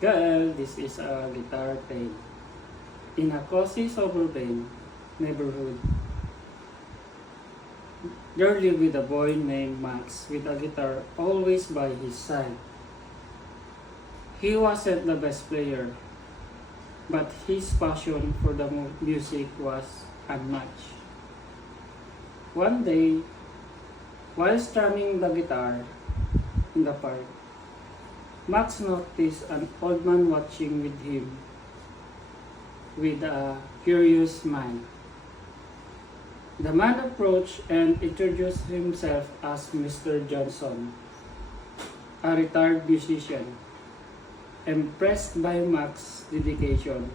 Well, this is a guitar tale. In a cozy suburban neighborhood, there lived with a boy named Max with a guitar always by his side. He wasn't the best player, but his passion for the music was unmatched. One day, while strumming the guitar in the park, Max noticed an old man watching with him with a curious mind. The man approached and introduced himself as Mr. Johnson, a retired musician. Impressed by Max's dedication,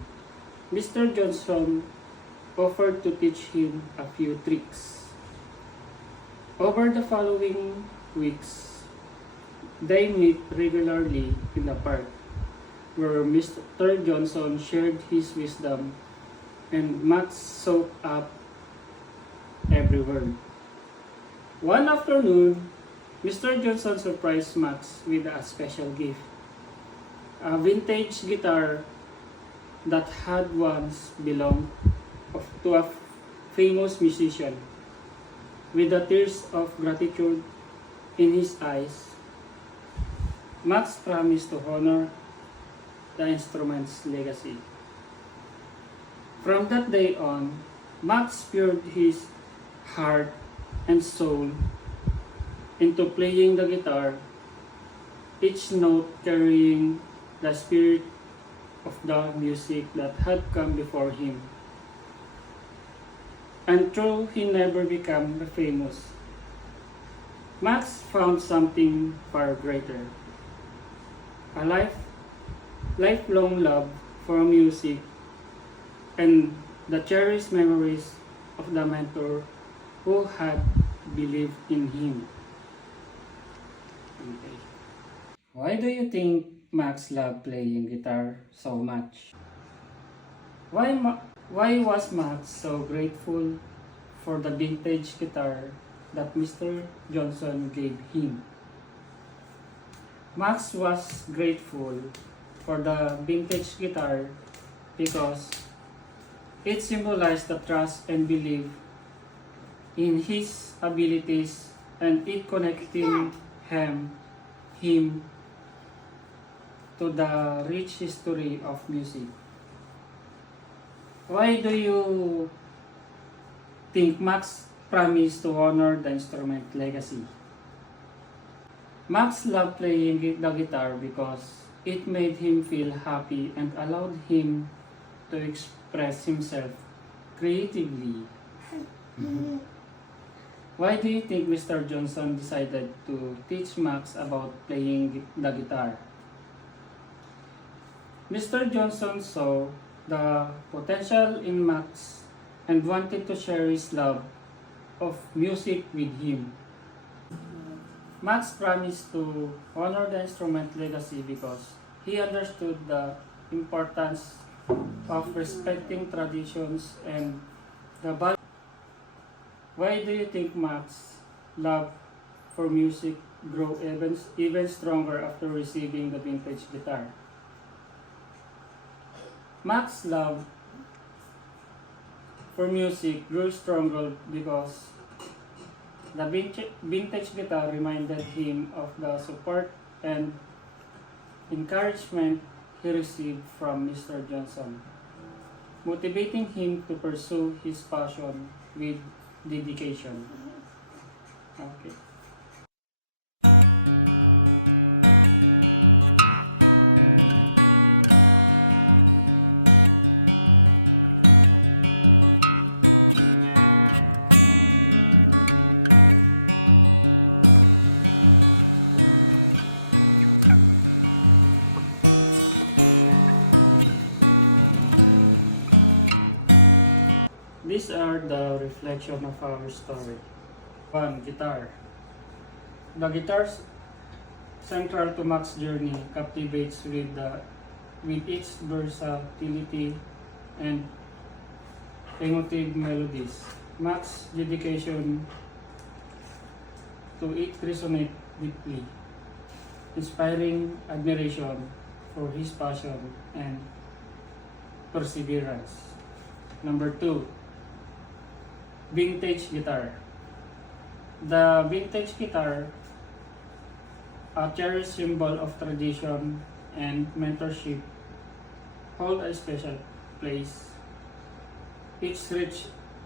Mr. Johnson offered to teach him a few tricks. Over the following weeks, they meet regularly in the park, where Mr. Johnson shared his wisdom and Max soaked up every word. One afternoon, Mr. Johnson surprised Max with a special gift, a vintage guitar that had once belonged to a famous musician. With the tears of gratitude in his eyes, Max promised to honor the instrument's legacy. From that day on, Max poured his heart and soul into playing the guitar, each note carrying the spirit of the music that had come before him. And though he never became famous, Max found something far greater, a lifelong love for music and the cherished memories of the mentor who had believed in him. Okay. Why do you think Max loved playing guitar so much? Why was Max so grateful for the vintage guitar that Mr. Johnson gave him? Max was grateful for the vintage guitar because it symbolized the trust and belief in his abilities, and it connected him to the rich history of music. Why do you think Max promised to honor the instrument legacy? Max loved playing the guitar because it made him feel happy and allowed him to express himself creatively. Why do you think Mr. Johnson decided to teach Max about playing the guitar? Mr. Johnson saw the potential in Max and wanted to share his love of music with him. Max promised to honor the instrument legacy because he understood the importance of respecting traditions and the value. Why do you think Max's love for music grew even stronger after receiving the vintage guitar? Max's love for music grew stronger because the vintage guitar reminded him of the support and encouragement he received from Mr. Johnson, motivating him to pursue his passion with dedication. Okay. These are the reflection of our story. 1. Guitar. The guitar central to Max's journey captivates with its versatility and emotive melodies. Max's dedication to it resonates deeply, inspiring admiration for his passion and perseverance. Number 2, vintage guitar. The vintage guitar, a cherished symbol of tradition and mentorship, hold a special place. Its rich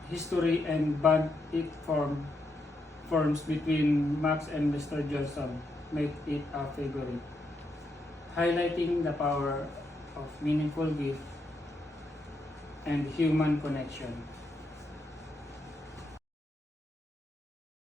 history and bond it forms between Max and Mr. Johnson make it a favorite, highlighting the power of meaningful gift and human connection.